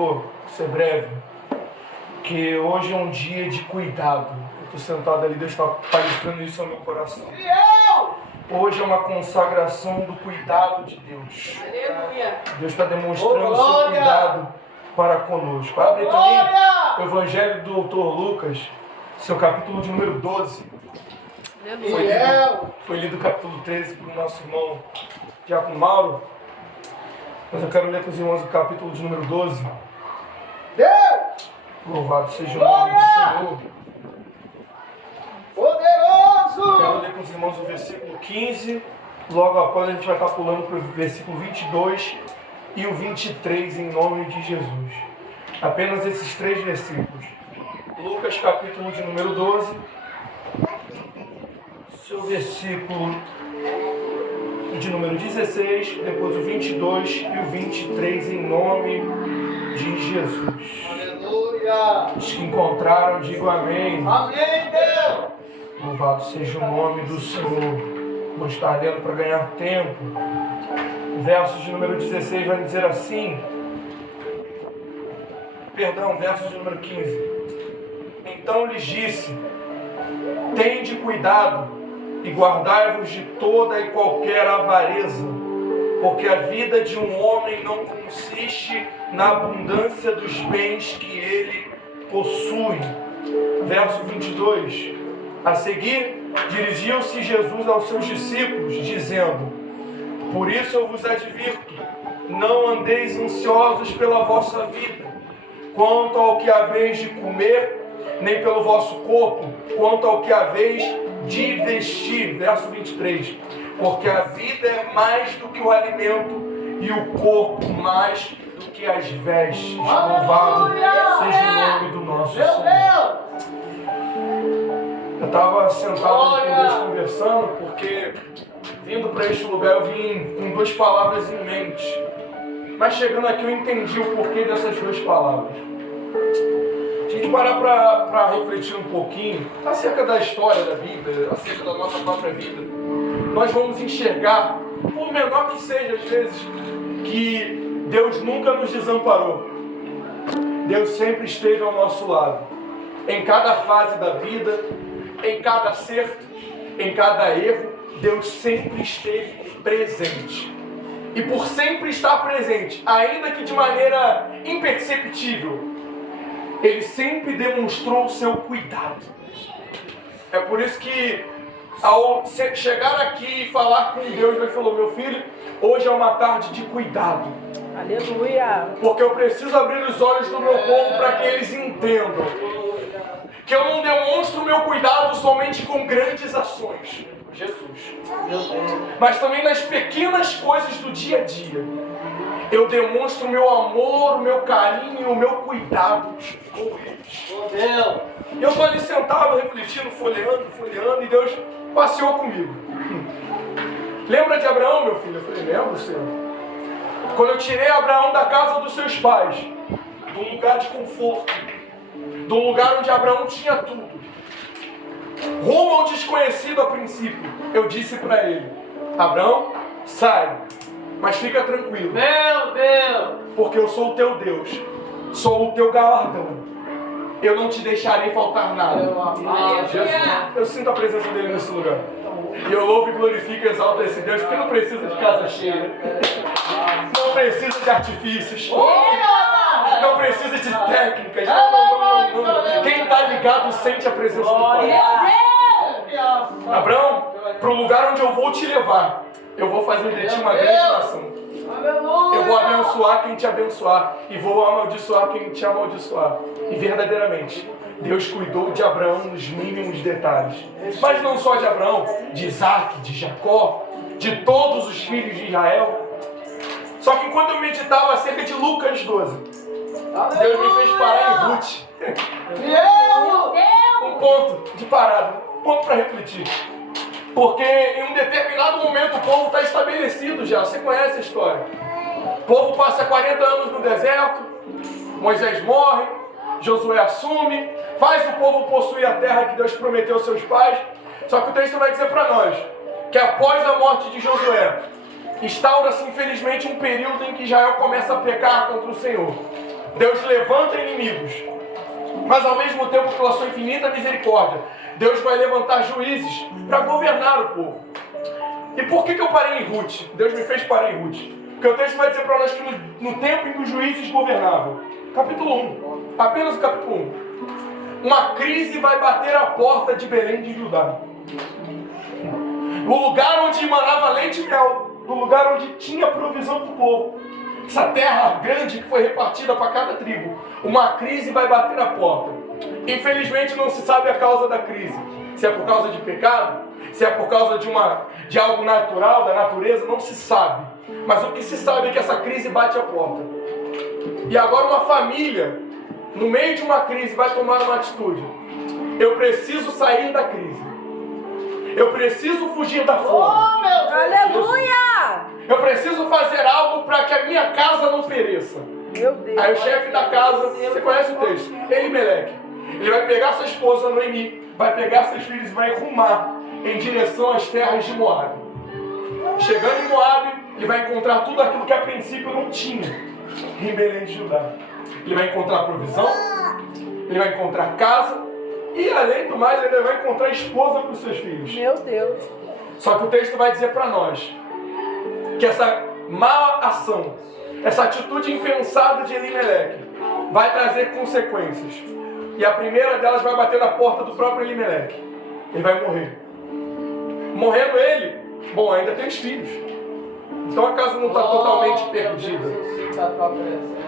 vou ser breve, que hoje é um dia de cuidado. Eu estou sentado ali, Deus está palestrando isso ao meu coração. Hoje é uma consagração do cuidado de Deus. Deus está demonstrando o seu cuidado para conosco. Abre também o Evangelho do Dr. Lucas, seu capítulo de número 12. Foi lido o capítulo 13 para o nosso irmão Diácono Mauro. Mas eu quero ler com os irmãos o capítulo de número 12. Louvado seja o nome do Senhor. Poderoso! Quero ler com os irmãos o versículo 15. Logo após a gente vai estar pulando para o versículo 22 e o 23 em nome de Jesus. Apenas esses 3 versículos. Lucas capítulo de número 12. Seu versículo de número 16, depois o 22 e o 23 em nome de Jesus. Aleluia! Os que encontraram, digam amém. Amém, Deus! Louvado seja o nome do Senhor. Vou estar lendo para ganhar tempo. O verso de número 16 vai dizer assim. Verso de número 15. Então lhes disse: tende cuidado e guardai-vos de toda e qualquer avareza, porque a vida de um homem não consiste na abundância dos bens que ele possui. Verso 22. A seguir, dirigiu-se Jesus aos seus discípulos, dizendo: por isso eu vos advirto, não andeis ansiosos pela vossa vida, quanto ao que haveis de comer, nem pelo vosso corpo, quanto ao que haveis de vestir. Verso 23. Porque a vida é mais do que o alimento e o corpo mais do que as vestes. Louvado seja o nome do nosso Senhor. Eu estava sentado com Deus conversando, porque vindo para este lugar eu vim com 2 palavras em mente. Mas chegando aqui eu entendi o porquê dessas 2 palavras. Se a gente parar para refletir um pouquinho acerca da história da Bíblia, acerca da nossa própria vida, nós vamos enxergar, por menor que seja às vezes, que Deus nunca nos desamparou. Deus sempre esteve ao nosso lado. Em cada fase da vida, em cada acerto, em cada erro, Deus sempre esteve presente. E por sempre estar presente, ainda que de maneira imperceptível, Ele sempre demonstrou o seu cuidado. É por isso que, ao chegar aqui e falar com Deus, Ele falou: meu filho, hoje é uma tarde de cuidado. Aleluia! Porque eu preciso abrir os olhos do meu povo para que eles entendam que eu não demonstro o meu cuidado somente com grandes ações, Jesus, mas também nas pequenas coisas do dia a dia. Eu demonstro o meu amor, o meu carinho, o meu cuidado com eles. Eu estou ali sentado, refletindo, folheando, e Deus passeou comigo. Lembra de Abraão, meu filho? Eu falei: lembro, Senhor. Quando eu tirei Abraão da casa dos seus pais, de um lugar de conforto, de um lugar onde Abraão tinha tudo, rumo ao desconhecido a princípio, eu disse para ele: Abraão, sai, mas fica tranquilo. Meu Deus! Porque eu sou o teu Deus, sou o teu galardão. Eu não te deixarei faltar nada. Jesus, eu sinto a presença dele nesse lugar. E eu louvo e glorifico e exalto esse Deus, porque não precisa de casa cheia, não precisa de artifícios, não precisa de técnicas. Não. Quem está ligado sente a presença do Pai. Abraão, para o lugar onde eu vou te levar, eu vou fazer de ti uma grande nação. Eu vou abençoar quem te abençoar e vou amaldiçoar quem te amaldiçoar. E verdadeiramente, Deus cuidou de Abraão nos mínimos detalhes. Mas não só de Abraão, de Isaac, de Jacó, de todos os filhos de Israel. Só que quando eu meditava acerca de Lucas 12, Deus me fez parar em Ruth. Um ponto de parada, um ponto para refletir. Porque em um determinado momento o povo está estabelecido já, você conhece a história. O povo passa 40 anos no deserto, Moisés morre, Josué assume, faz o povo possuir a terra que Deus prometeu aos seus pais. Só que o texto vai dizer para nós que após a morte de Josué, instaura-se infelizmente um período em que Israel começa a pecar contra o Senhor. Deus levanta inimigos. Mas ao mesmo tempo, pela sua infinita misericórdia, Deus vai levantar juízes para governar o povo. E por que eu parei em Ruth? Deus me fez parar em Ruth. Porque o texto vai dizer para nós que no tempo em que os juízes governavam, capítulo 1, apenas o capítulo 1, uma crise vai bater a porta de Belém de Judá. O lugar onde emanava leite e mel, o lugar onde tinha provisão para o povo. Essa terra grande que foi repartida para cada tribo. Uma crise vai bater a porta. Infelizmente não se sabe a causa da crise. Se é por causa de pecado, se é por causa de algo natural, da natureza, não se sabe. Mas o que se sabe é que essa crise bate a porta. E agora uma família, no meio de uma crise, vai tomar uma atitude. Eu preciso sair da crise. Eu preciso fugir da fome. Oh, meu Deus! Aleluia! Eu preciso fazer algo para que a minha casa não pereça. Meu Deus. Aí o chefe da casa, você conhece o texto, Elimeleque, ele vai pegar sua esposa Noemi, vai pegar seus filhos e vai rumar em direção às terras de Moabe. Chegando em Moabe, ele vai encontrar tudo aquilo que a princípio não tinha em Belém de Judá. Ele vai encontrar provisão, ele vai encontrar casa e, além do mais, ele vai encontrar esposa para os seus filhos. Meu Deus. Só que o texto vai dizer para nós que essa má ação, essa atitude impensada de Elimeleque vai trazer consequências. E a primeira delas vai bater na porta do próprio Elimeleque. Ele vai morrer. Morrendo ele, bom, ainda tem os filhos. Então a casa não está totalmente perdida.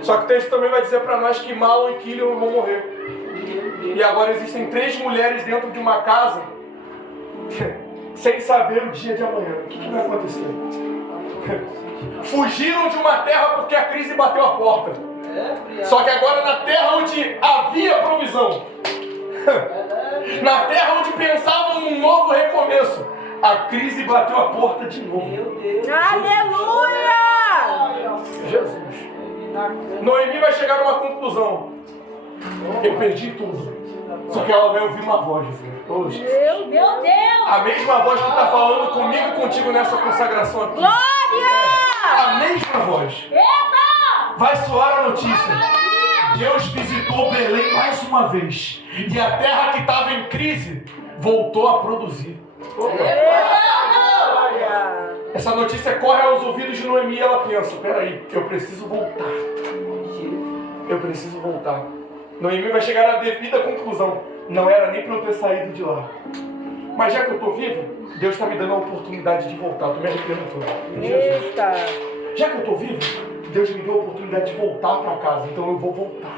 Só que o texto também vai dizer para nós que Malon e Quilion vão morrer. E agora existem 3 mulheres dentro de uma casa sem saber o dia de amanhã. O que vai acontecer? Fugiram de uma terra porque a crise bateu a porta. Só que agora na terra onde havia provisão, na terra onde pensavam num novo recomeço, a crise bateu a porta de novo. Aleluia! Jesus. Noemi vai chegar a uma conclusão. Eu perdi tudo. Só que ela vai ouvir uma voz dizer: hoje, Meu Deus! a mesma voz que está falando comigo e contigo nessa consagração aqui. Glória! A mesma voz. Vai soar a notícia. Deus visitou Belém mais uma vez. E a terra que estava em crise voltou a produzir. Essa notícia corre aos ouvidos de Noemi e ela pensa: peraí, eu preciso voltar. Eu preciso voltar. Noemi vai chegar à devida conclusão: não era nem para eu ter saído de lá. Mas já que eu estou vivo, Deus está me dando a oportunidade de voltar. Eu estou me arrependendo todo. Jesus. Eita! Já que eu estou vivo, Deus me deu a oportunidade de voltar para casa. Então eu vou voltar.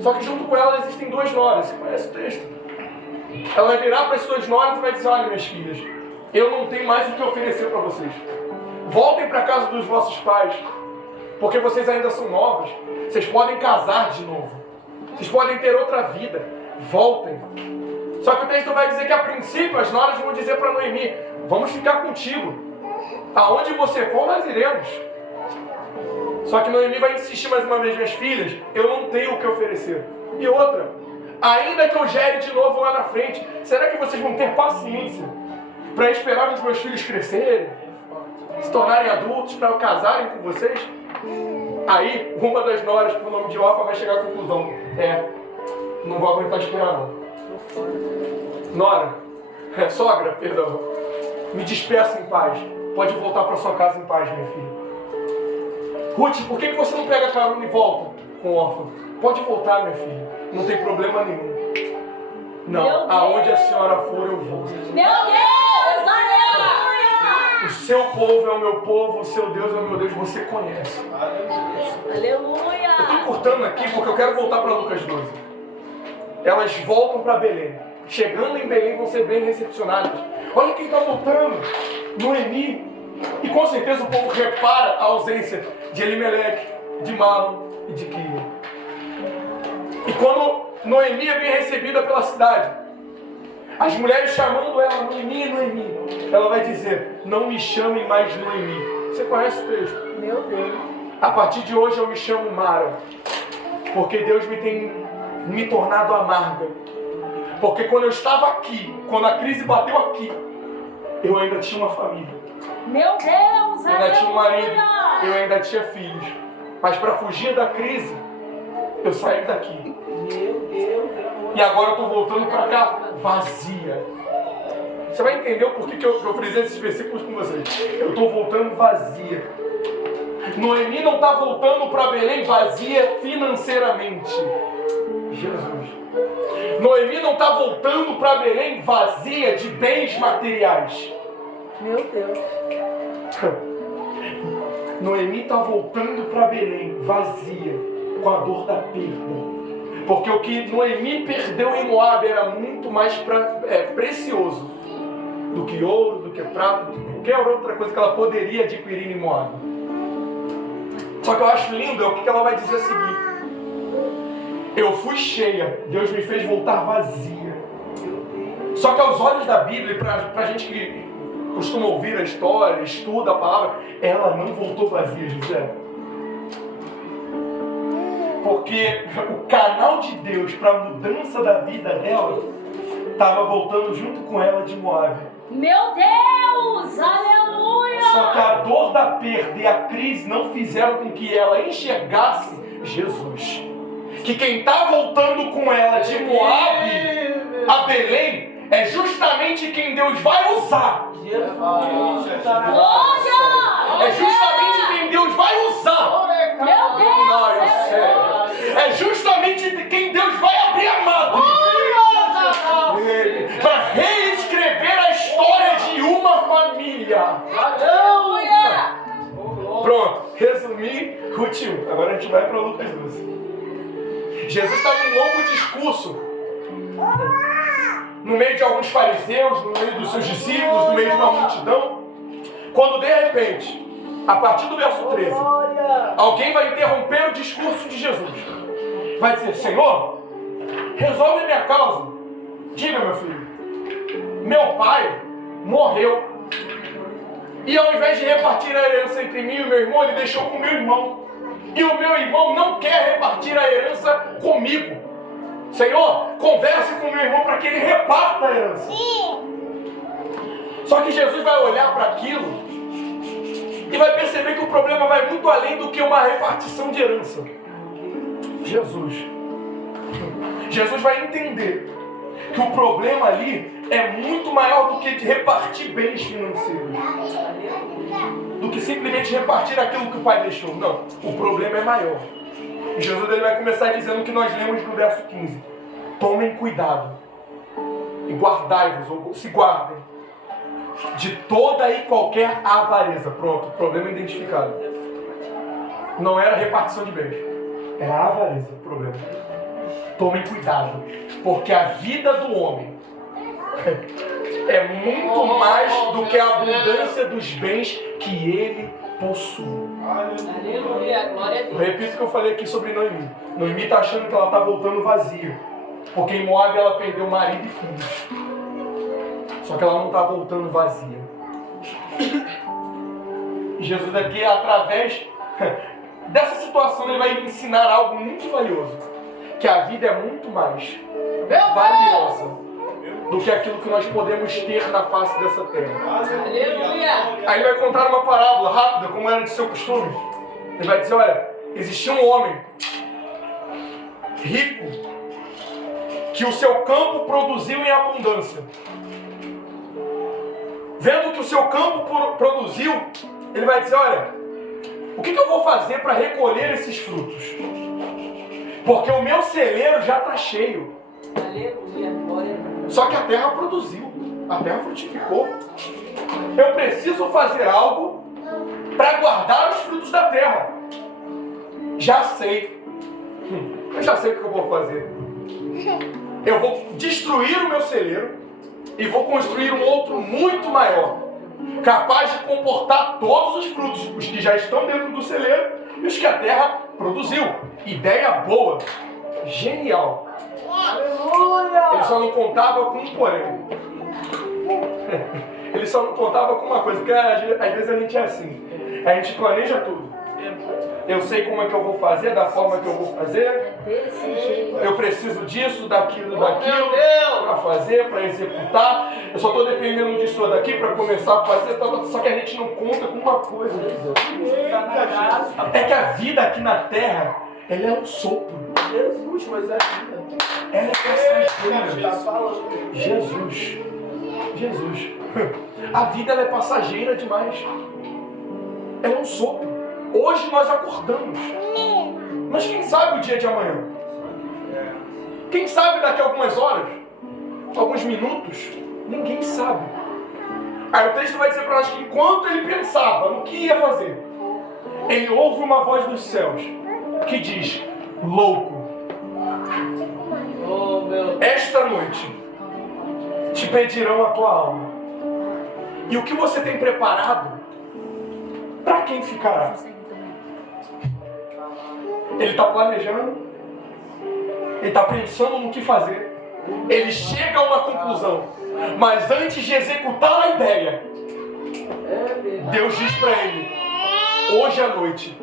Só que junto com ela existem 2 noras. Você conhece o texto? Ela vai virar para as suas noras e vai dizer: olha, minhas filhas, eu não tenho mais o que oferecer para vocês. Voltem para a casa dos vossos pais, porque vocês ainda são novas. Vocês podem casar de novo. Vocês podem ter outra vida. Voltem. Só que o texto vai dizer que a princípio as noras vão dizer para Noemi: vamos ficar contigo. Aonde você for, nós iremos. Só que Noemi vai insistir mais uma vez: minhas filhas, eu não tenho o que oferecer. E outra, ainda que eu gere de novo lá na frente, será que vocês vão ter paciência para esperar os meus filhos crescerem, se tornarem adultos, para casarem com vocês? Aí, uma das noras, por nome de Orfa, vai chegar à conclusão: não vou aguentar esperar não. Nora, sogra, perdão, me despeça em paz. Pode voltar para sua casa em paz, minha filha. Ruth, por que você não pega a carona e volta com o órfão? Pode voltar, minha filha. Não tem problema nenhum. Não, aonde a senhora for, eu vou. Meu Deus! Aleluia! O seu povo é o meu povo, o seu Deus é o meu Deus, você conhece. Aleluia! Eu estou cortando aqui porque eu quero voltar para Lucas 12. Elas voltam para Belém. Chegando em Belém vão ser bem recepcionadas. Olha quem está voltando. Noemi. E com certeza o povo repara a ausência de Elimeleque, de Malon e de Quilion. E quando Noemi é bem recebida pela cidade, as mulheres chamando ela: Noemi, Noemi, ela vai dizer: não me chamem mais Noemi. Você conhece o texto? Meu Deus! A partir de hoje eu me chamo Mara, porque Deus me tem me tornado amarga. Porque quando eu estava aqui, quando a crise bateu aqui, eu ainda tinha uma família. Meu Deus! Eu ainda tinha um marido, eu ainda tinha filhos. Mas para fugir da crise, Eu saí daqui. Meu Deus. E agora eu estou voltando para cá vazia. Você vai entender o porquê que eu frisei esses versículos com vocês. Eu estou voltando vazia. Noemi não está voltando para Belém vazia financeiramente. Jesus. Noemi não está voltando para Belém vazia de bens materiais. Meu Deus. Noemi está voltando para Belém vazia, com a dor da perda. Porque o que Noemi perdeu em Moab era muito mais precioso do que ouro, do que prata, do que qualquer outra coisa que ela poderia adquirir em Moab. Só que eu acho lindo é o que ela vai dizer a seguir. Eu fui cheia, Deus me fez voltar vazia. Só que aos olhos da Bíblia, pra gente que costuma ouvir a história, estuda a palavra, ela não voltou vazia, José. Porque o canal de Deus para a mudança da vida dela estava voltando junto com ela de Moab. Meu Deus! Aleluia! Só que a dor da perda e a crise não fizeram com que ela enxergasse Jesus. Que quem está voltando com ela de Moab a Belém é justamente quem Deus vai usar. Glória! É justamente quem Deus vai usar. Meu Deus! Não, eu sei. É justamente quem Deus vai abrir a mão para reescrever a história de uma família. Aleluia! Pronto, resumi Ruth 1. Agora a gente vai para Lucas 12. Jesus está num longo discurso no meio de alguns fariseus, no meio dos seus discípulos, no meio de uma multidão, quando de repente, a partir do verso 13, alguém vai interromper o discurso de Jesus. Vai dizer: Senhor, resolve a minha causa. Diga, meu filho, meu pai morreu e ao invés de repartir a herança entre mim e meu irmão, ele deixou com o meu irmão. E o meu irmão não quer repartir a herança comigo. Senhor, converse com o meu irmão para que ele reparta a herança. Só que Jesus vai olhar para aquilo e vai perceber que o problema vai muito além do que uma repartição de herança. Jesus vai entender que o problema ali é muito maior do que de repartir bens financeiros, do que simplesmente repartir aquilo que o pai deixou. Não, o problema é maior. E Jesus ele vai começar dizendo o que nós lemos no verso 15. Tomem cuidado e guardai-vos, ou se guardem, de toda e qualquer avareza. Pronto, problema identificado. Não era repartição de bens, era avareza o problema. Tomem cuidado, porque a vida do homem é muito mais do que a abundância dos bens que ele possui. Aleluia! Glória a Eu Deus! repito o que eu falei aqui sobre Noemi. Noemi está achando que ela está voltando vazia, porque em Moab ela perdeu marido e filhos. Só que ela não está voltando vazia. E Jesus aqui, através dessa situação, ele vai ensinar algo muito valioso. Que a vida é muito mais valiosa do que aquilo que nós podemos ter na face dessa terra. Aleluia! Aí ele vai contar uma parábola rápida, como era de seu costume. Ele vai dizer: olha, existia um homem rico que o seu campo produziu em abundância. Vendo que o seu campo produziu, ele vai dizer: olha, o que eu vou fazer para recolher esses frutos? Porque o meu celeiro já está cheio. Aleluia! Glória a Deus! Só que a terra produziu, a terra frutificou. Eu preciso fazer algo para guardar os frutos da terra. Já sei. Eu já sei o que eu vou fazer. Eu vou destruir o meu celeiro e vou construir um outro muito maior, capaz de comportar todos os frutos, os que já estão dentro do celeiro e os que a terra produziu. Ideia boa, genial. Aleluia! Ele só não contava com um porém. Ele só não contava com uma coisa, porque às vezes a gente é assim. A gente planeja tudo. Eu sei como é que eu vou fazer, da forma que eu vou fazer. Desse jeito! Eu preciso disso, daquilo para fazer, para executar. Eu só estou dependendo disso ou daqui para começar a fazer. Só que a gente não conta com uma coisa. É que a vida aqui na Terra ela é um sopro. Jesus, mas é vida. Ela é passageira. Tá falando. Jesus. A vida ela é passageira demais. Ela é um sopro. Hoje nós acordamos. Mas quem sabe o dia de amanhã? Quem sabe daqui a algumas horas? Alguns minutos? Ninguém sabe. Aí o texto vai dizer para nós que enquanto ele pensava no que ia fazer, ele ouve uma voz dos céus que diz: louco, Oh, meu Deus. esta noite te pedirão a tua alma. E o que você tem preparado, para quem ficará? Ele está planejando, ele está pensando no que fazer, ele chega a uma conclusão, mas antes de executar a ideia, É verdade. Deus diz para ele: hoje à noite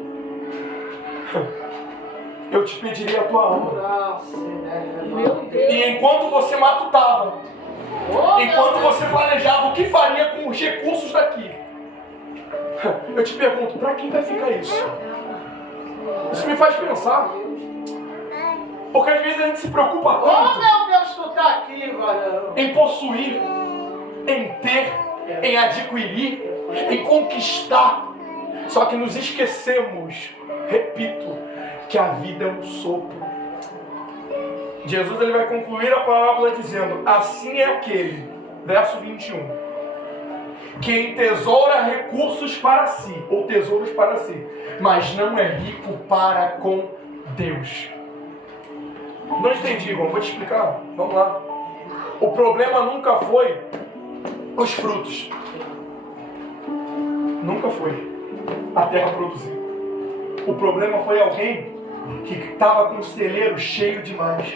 eu te pedirei a tua alma. Nossa, Meu Deus. E enquanto você matutava, Oh, enquanto você planejava o que faria com os recursos daqui, eu te pergunto, para quem vai ficar isso? Isso me faz pensar. Porque às vezes a gente se preocupa Oh, tanto meu Deus, tu tá aqui, varão. em possuir, em ter, em adquirir, em conquistar. Só que nos esquecemos, repito, que a vida é um sopro. Jesus ele vai concluir a parábola dizendo: assim é aquele, verso 21, que entesoura recursos para si, ou tesouros para si, mas não é rico para com Deus. Não entendi, vou te explicar. Vamos lá. O problema nunca foi os frutos. Nunca foi a terra produzir. O problema foi alguém que estava com o celeiro cheio demais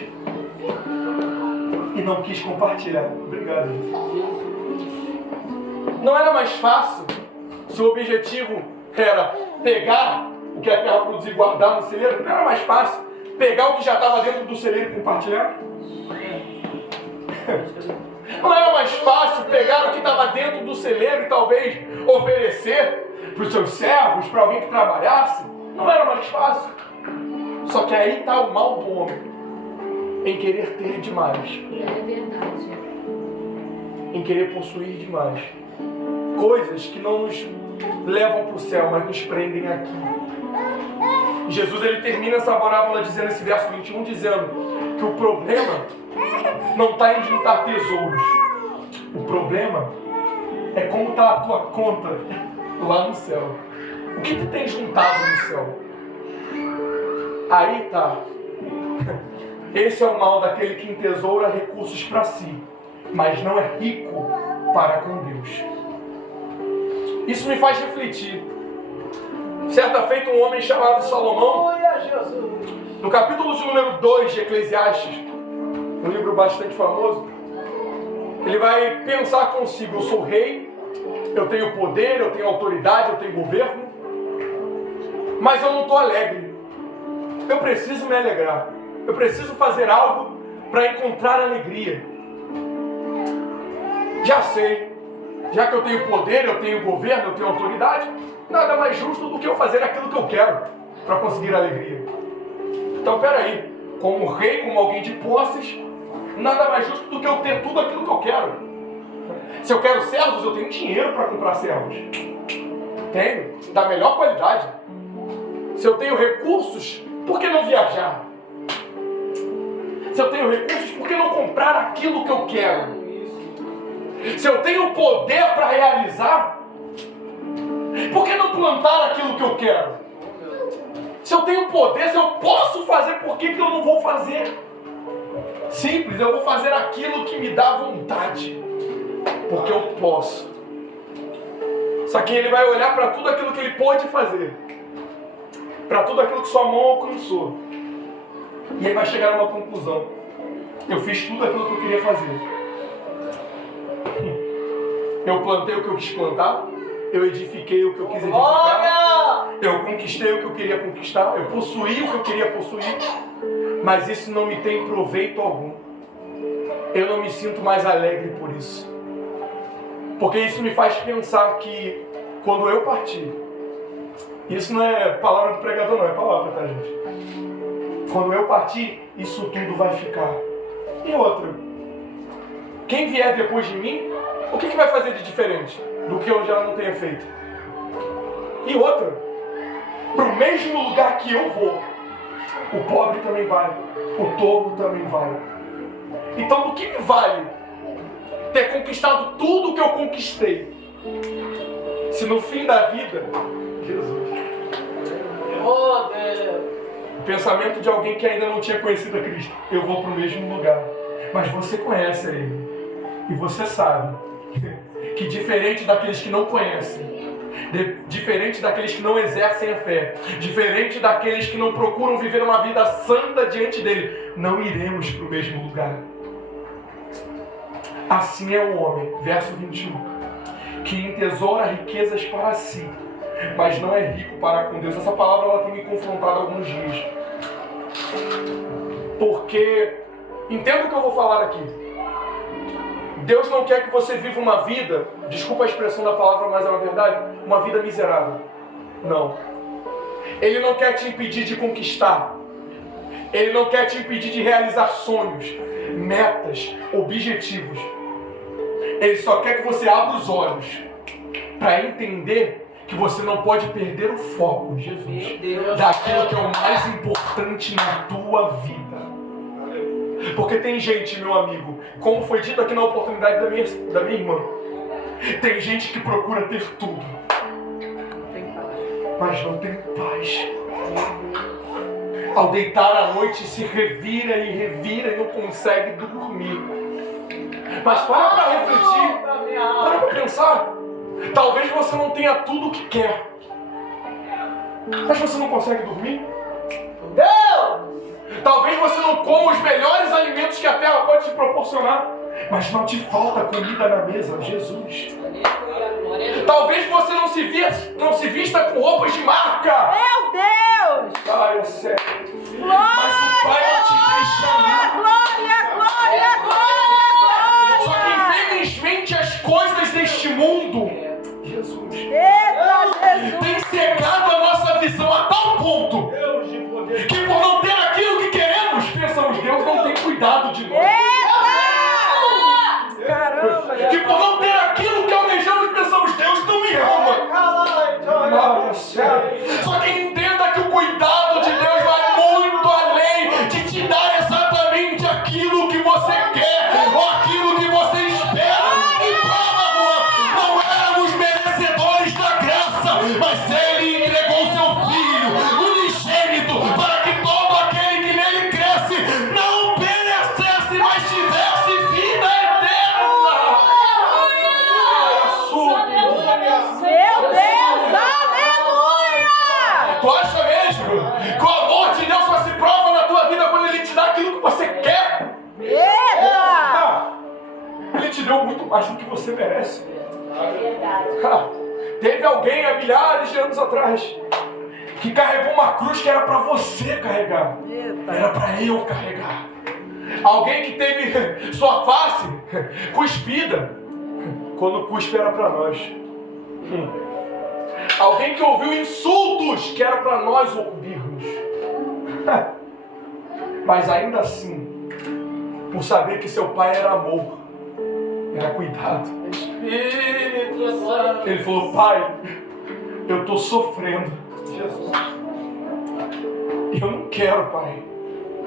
e não quis compartilhar. Obrigado. Não era mais fácil se o objetivo era pegar o que a terra produzia e guardar no celeiro? Não era mais fácil pegar o que já estava dentro do celeiro e compartilhar? Não era mais fácil pegar o que estava dentro do celeiro e talvez oferecer para os seus servos, para alguém que trabalhasse? Não era mais fácil. Só que aí está o mal do homem, em querer ter demais, É verdade. em querer possuir demais. Coisas que não nos levam para o céu, mas nos prendem aqui. Jesus ele termina essa parábola dizendo, esse verso 21, dizendo que o problema não está em juntar tesouros. O problema é como está a tua conta lá no céu. O que tu tem juntado no céu? Aí tá. Esse é o mal daquele que entesoura recursos para si, mas não é rico para com Deus. Isso me faz refletir. Certa feita, um homem chamado Salomão, Olha, Jesus. no capítulo de número 2 de Eclesiastes, um livro bastante famoso, ele vai pensar consigo: eu sou rei, eu tenho poder, eu tenho autoridade, eu tenho governo, mas eu não estou alegre. Eu preciso me alegrar. Eu preciso fazer algo para encontrar alegria. Já sei, já que eu tenho poder, eu tenho governo, eu tenho autoridade, nada mais justo do que eu fazer aquilo que eu quero para conseguir alegria. Então, peraí, como rei, como alguém de posses, nada mais justo do que eu ter tudo aquilo que eu quero. Se eu quero servos, eu tenho dinheiro para comprar servos. Tenho, da melhor qualidade. Se eu tenho recursos, por que não viajar? Se eu tenho recursos, por que não comprar aquilo que eu quero? Se eu tenho poder para realizar, por que não plantar aquilo que eu quero? Se eu tenho poder, se eu posso fazer, por que eu não vou fazer? Simples, eu vou fazer aquilo que me dá vontade, porque eu posso. Só que ele vai olhar para tudo aquilo que ele pôde fazer, para tudo aquilo que sua mão alcançou, e ele vai chegar a uma conclusão: eu fiz tudo aquilo que eu queria fazer. Eu plantei o que eu quis plantar, eu edifiquei o que eu quis edificar, Olha! eu conquistei o que eu queria conquistar, eu possuí o que eu queria possuir, mas isso não me tem proveito algum. Eu não me sinto mais alegre por isso, porque isso me faz pensar que quando eu partir, isso não é palavra do pregador não, é palavra, tá, gente? quando eu partir, isso tudo vai ficar. E outra, quem vier depois de mim, o que vai fazer de diferente do que eu já não tenha feito? E outra, pro mesmo lugar que eu vou, o pobre também vai, o tolo também vai. Então do que me vale ter conquistado tudo que eu conquistei, se no fim da vida, Jesus, Oh, Deus. o pensamento de alguém que ainda não tinha conhecido a Cristo, eu vou para o mesmo lugar, mas você conhece Ele, e você sabe que diferente daqueles que não conhecem, diferente daqueles que não exercem a fé, diferente daqueles que não procuram viver uma vida santa diante dele, não iremos para o mesmo lugar. Assim é o homem, verso 21, que entesoura riquezas para si, mas não é rico para com Deus. Essa palavra ela tem me confrontado alguns dias, porque entenda o que eu vou falar aqui. Deus não quer que você viva uma vida, desculpa a expressão da palavra, mas é uma verdade, uma vida miserável. Não. Ele não quer te impedir de conquistar. Ele não quer te impedir de realizar sonhos, metas, objetivos. Ele só quer que você abra os olhos para entender que você não pode perder o foco, Jesus, daquilo que é o mais importante na tua vida. Porque tem gente, meu amigo, como foi dito aqui na oportunidade da minha irmã, tem gente que procura ter tudo, mas não tem paz. Ao deitar à noite se revira e não consegue dormir. Mas para refletir, para pensar. Talvez você não tenha tudo o que quer, mas você não consegue dormir. Deus! Talvez você não coma os melhores alimentos que a terra pode te proporcionar, mas não te falta comida na mesa, Jesus. Talvez você não se vista com roupas de marca. Meu Deus! Ai, é sério. Glória! Mas o Pai não te deixa nada. Glória! Só que infelizmente as coisas deste mundo, Jesus, Eita, Jesus! tem cegado a nossa visão a tal ponto que por não ter aquilo que queremos, pensamos, Deus não tem cuidado de nós. Eita! Caramba! Que por não ter aquilo que almejamos, pensamos, Deus não me ama. Só que entenda que o cuidado de Deus vai muito além de te dar exatamente aquilo que você quer ou aquilo que você espera. E não éramos merecedores da graça, mas Ele entregou seu Filho, unigênito, para que todo aquele que nele cresce não perecesse, mas tivesse vida eterna. Meu Deus! Aleluia! Tu acha mesmo que o amor de Deus só se prova na tua vida quando Ele te dá aquilo que você quer? Eita! Ele te deu muito mais do que você merece. Teve alguém há milhares de anos atrás que carregou uma cruz que era para você carregar. Era para eu carregar. Alguém que teve sua face cuspida quando o cuspe era para nós. Alguém que ouviu insultos que era para nós ouvirmos. Mas ainda assim, por saber que seu pai era amor, era cuidado, Espírito Santo. ele falou, Pai, eu estou sofrendo, Jesus. E eu não quero, Pai.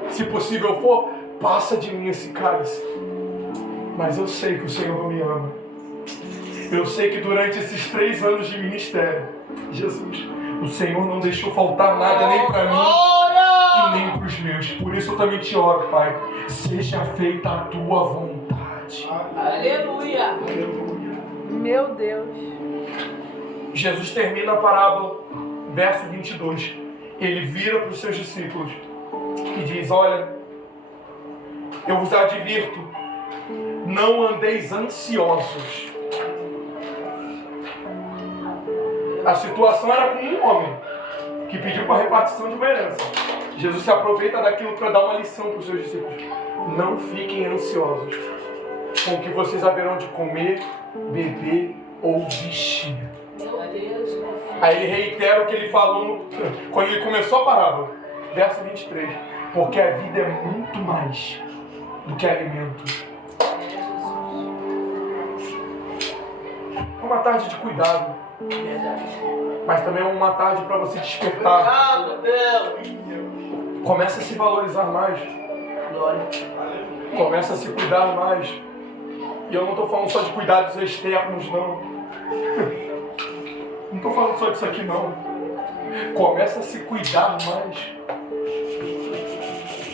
Se possível for, passa de mim esse cálice. Mas eu sei que o Senhor me ama. Eu sei que durante esses 3 anos de ministério, Jesus, o Senhor não deixou faltar nada nem para mim e nem para os meus. Por isso eu também te oro, Pai. Seja feita a tua vontade. Aleluia. Meu Deus! Jesus termina a parábola, verso 22. Ele vira para os seus discípulos e diz, olha, eu vos advirto, não andeis ansiosos. A situação era com um homem que pediu para a repartição de uma herança. Jesus se aproveita daquilo para dar uma lição para os seus discípulos. Não fiquem ansiosos com o que vocês haverão de comer, beber ou vestir. Aí ele reitera o que ele falou quando ele começou a parábola. Verso 23. Porque a vida é muito mais do que alimento. É uma tarde de cuidado, mas também é uma tarde para você despertar. Obrigado, Deus. Começa a se valorizar mais. Glória. Começa a se cuidar mais. E eu não estou falando só de cuidados externos, não. Não estou falando só disso aqui, não. Começa a se cuidar mais.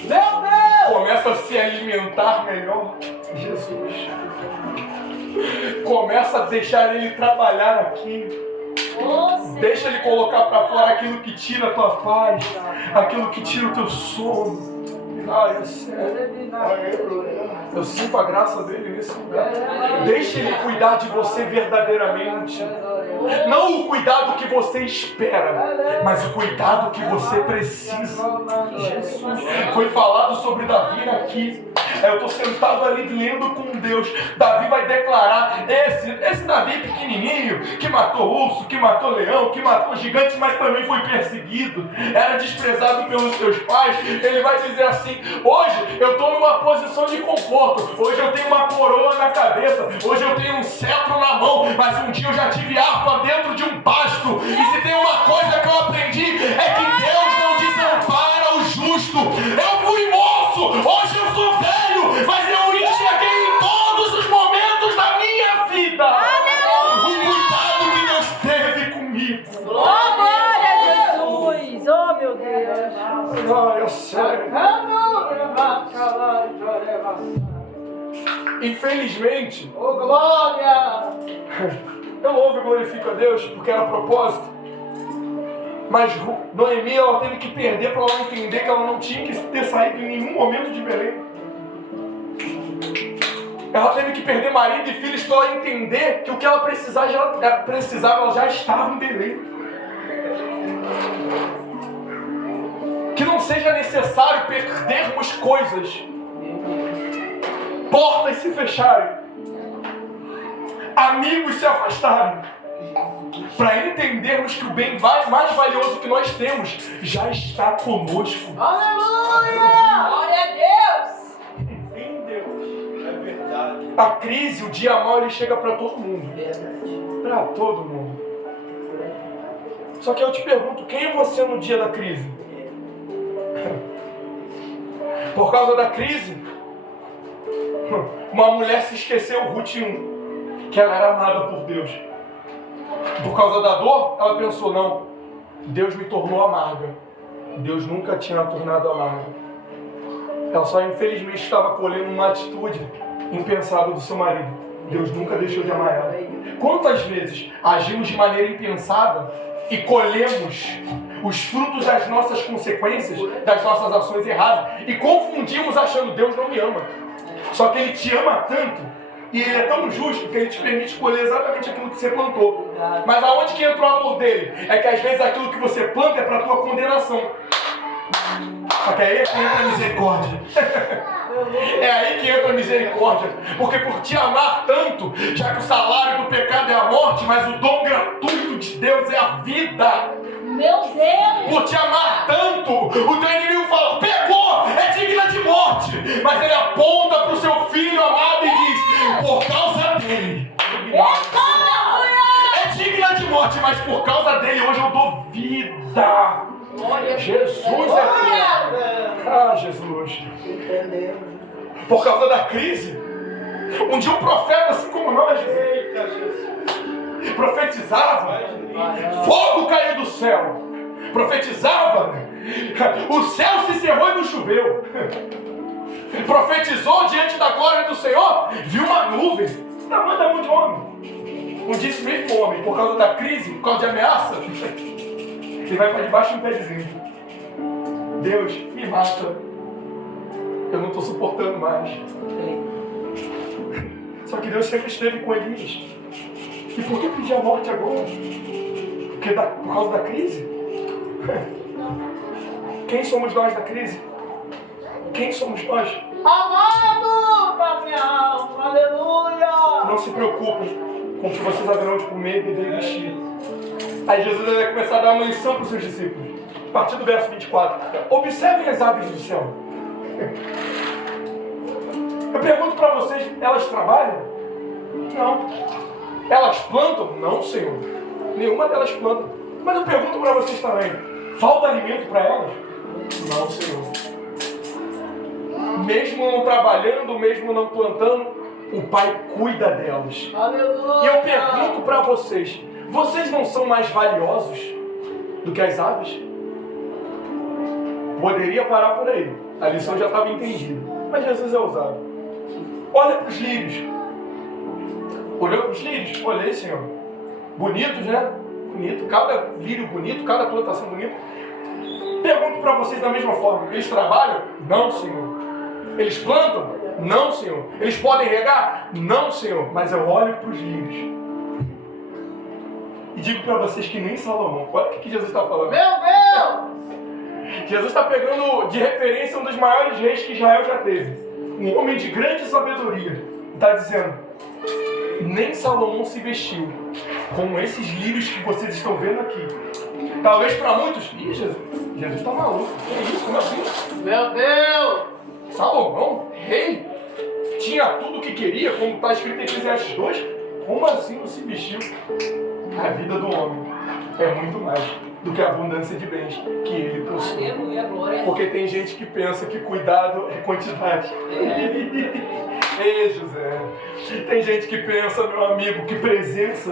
Meu Deus! Começa a se alimentar melhor. Jesus. Começa a deixar Ele trabalhar aqui. Deixa Ele colocar para fora aquilo que tira a tua paz, aquilo que tira o teu sono. Ai, é sério. Eu sinto a graça dele nesse lugar. Deixa Ele cuidar de você verdadeiramente. Não o cuidado que você espera, mas o cuidado que você precisa. Jesus. Foi falado sobre Davi aqui. Eu estou sentado ali lendo com Deus. Davi vai declarar, esse Davi pequenininho, que matou urso, que matou leão, que matou gigante, mas também foi perseguido, era desprezado pelos seus pais. Ele vai dizer assim: hoje eu estou numa posição de conforto, hoje eu tenho uma coroa na cabeça, hoje eu tenho um cetro na mão, mas um dia eu já tive harpa dentro de um pasto. E se tem uma coisa que eu aprendi, é que Deus não desampara o justo. Eu fui moço, hoje eu sou velho, mas eu enxerguei em todos os momentos da minha vida o cuidado que Deus teve comigo. Oh, glória a Jesus! Oh, meu Deus! Ai, é sério. Infelizmente, Oh, glória! eu louvo e glorifico a Deus porque era propósito. Mas Noemi, ela teve que perder para ela entender que ela não tinha que ter saído em nenhum momento de Belém. Ela teve que perder marido e filhos para ela entender que o que ela precisava, ela já estava em Belém. Que não seja necessário perdermos coisas, portas se fecharem, amigos se afastarem, para entendermos que o bem mais valioso que nós temos já está conosco. Aleluia! Glória a Deus! Em Deus, é verdade. A crise, o dia mau, ele chega para todo mundo. Verdade. Para todo mundo. Só que eu te pergunto, quem é você no dia da crise? Por causa da crise, uma mulher se esqueceu, Ruth 1, que ela era amada por Deus. Por causa da dor, ela pensou, não, Deus me tornou amarga. Deus nunca tinha a tornado amarga. Ela só infelizmente estava colhendo uma atitude impensada do seu marido. Deus nunca deixou de amar ela. Quantas vezes agimos de maneira impensada e colhemos os frutos das nossas consequências, das nossas ações erradas, e confundimos achando Deus não me ama. Só que Ele te ama tanto, e Ele é tão justo que Ele te permite colher exatamente aquilo que você plantou. Mas aonde que entra o amor dele? É que às vezes aquilo que você planta é para a tua condenação. Só que aí é que entra a misericórdia. É aí que entra a misericórdia. Porque por te amar tanto, já que o salário do pecado é a morte, mas o dom gratuito de Deus é a vida. Meu Deus! Por te amar tanto, o teu inimigo fala, pegou, é digna de morte. Mas ele aponta para o seu filho amado e diz, por causa dele. É digna de morte, mas por causa dele hoje eu dou vida. Jesus é Deus. Ah, Jesus. Por causa da crise, um dia um profeta, assim como nós, profetizava, fogo caiu do céu. Profetizava, o céu se cerrou e não choveu. Profetizou diante da glória do Senhor, viu uma nuvem, tamanho da mão de homem. Um dia esse mesmo homem, por causa da crise, por causa de ameaça, ele vai para debaixo de um pé dizendo, Deus, me mata, eu não estou suportando mais. Só que Deus sempre esteve com Elias. E por que pedir a morte agora? Por causa da crise? Quem somos nós na crise? Quem somos nós? Amado da minha alma, aleluia! Não se preocupem com o que vocês haverão de comer, beber e vestir. Aí Jesus vai começar a dar uma lição para os seus discípulos. partir do verso 24. Observem as aves do céu. Eu pergunto para vocês, elas trabalham? Não. Elas plantam? Não, Senhor. Nenhuma delas planta. Mas eu pergunto para vocês também, falta alimento para elas? Não, Senhor. Mesmo não trabalhando, mesmo não plantando, o Pai cuida delas. Aleluia. E eu pergunto para vocês, vocês não são mais valiosos do que as aves? Poderia parar por aí. A lição já estava entendida. Mas Jesus é ousado. Olha para os lírios. Olhou para os lírios? Olhei, Senhor. Bonitos, né? Bonito. Cada lírio bonito, cada plantação bonita. Pergunto para vocês da mesma forma. Eles trabalham? Não, Senhor. Eles plantam? Não, Senhor. Eles podem regar? Não, Senhor. Mas eu olho para os lírios. E digo para vocês que nem Salomão. Olha o que Jesus está falando. Meu Deus! Jesus está pegando de referência um dos maiores reis que Israel já teve. Um homem de grande sabedoria. Está dizendo, nem Salomão se vestiu como esses lírios que vocês estão vendo aqui. Talvez para muitos, ih, Jesus está maluco. Que isso? Como assim? Meu Deus! Salomão, rei, tinha tudo o que queria, como está escrito em Eclesiastes 2. Como assim não se vestiu? A vida do homem é muito mais do que a abundância de bens que ele possui. Aleluia, glória. Porque tem gente que pensa que cuidado é quantidade. Ei, José. Tem gente que pensa, meu amigo, que presença.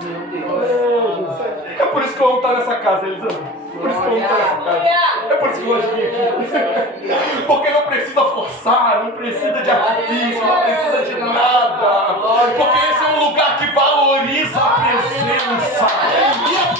Meu Ei, José. É por isso que eu amo estar nessa casa, Elisandro. Por isso que eu amo estar nessa casa. É por isso que eu gosto de vir aqui. Porque não precisa forçar, não precisa de artifício, não precisa de nada. Porque esse é um lugar que valoriza a presença. E a